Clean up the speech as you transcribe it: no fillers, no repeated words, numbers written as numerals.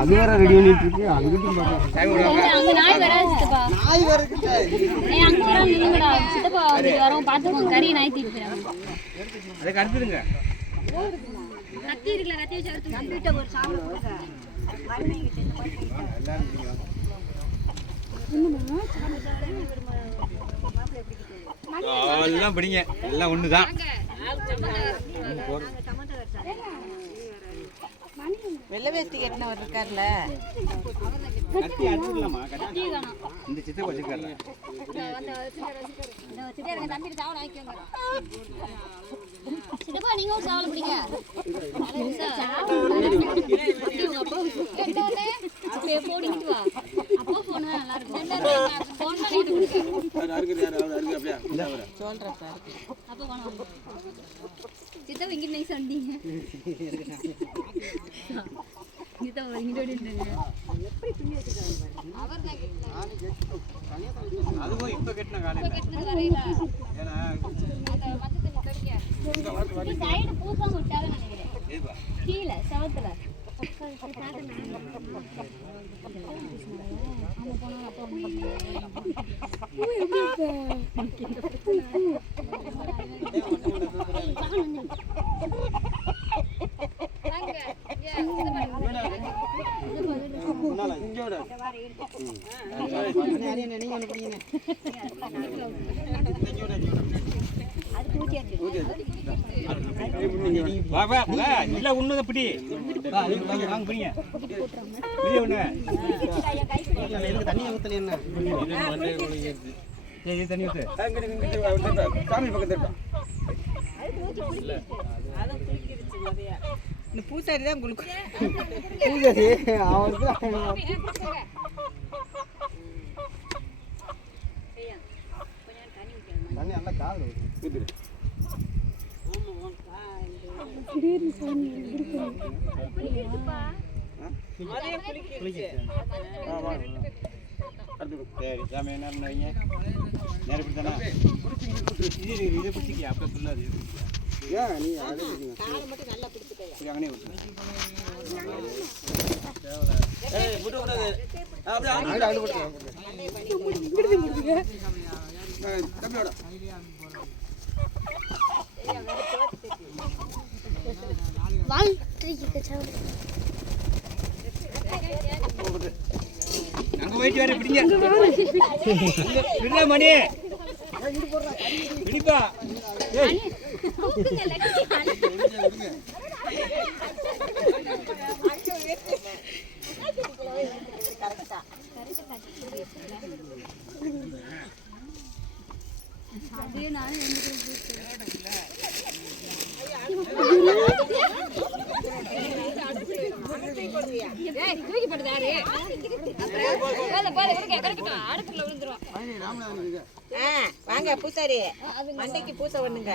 அது வேற ரெடி பண்ணிட்டு இருக்கு. அங்கிட்டும் கறி நாய்த்தி அதுக்கு அடுத்துருங்க. கத்தி இருக்குல்ல, கத்தி வச்சு அறுத்து கம்பிட்ட ஒரு சாவல் கொடுங்க. மறுமைங்கிட்ட இந்த மாதிரி எல்லாம் பிடிங்க, எல்லாம் ஒண்ணுதான். வெள்ளை வேஷ்டி கட்டினவர் இருக்கார்ல, இந்த சித்தப்பா வச்சிருக்காருல, சித்தப்பா நீங்க ஒரு சாவல் பிடிங்க. போடிக்கிட்டு வா, அப்போ போன் நல்லா இருக்கும். போன் பண்ணிட்டு சொல்றேன் சார். அப்போ போனோம் சித்தப்பா இங்க நைஸ் வந்தீங்க. சித்தப்பா இங்க ஓடிட்டீங்க. எப்படி துணி வச்சிருக்காங்க அவர் நான் அதுவும் இப்ப கட்டின காலையில கட்டினது வரையில ஏனா அந்த மச்சத்தை கடிக்க சைடு பூசா விட்டாங்க நினைக்கிறேன். கீழ சவத்துல பூசாரி தான் உங்களுக்கு சரி சாமி என்ன பண்ணுவீங்க? நேரம் பிடித்தானா இதை பிடிச்சிக்கியா? அப்போ சொல்லாது நீ மட்டும் நல்லா பிடிச்சிக்க. அங்கனே அங்க போயிட்டு வர பிடிங்க மணி பிடிப்பா. அதே நானும் வாங்க பூசாரி மண்டைக்கு பூசை பண்ணுங்க.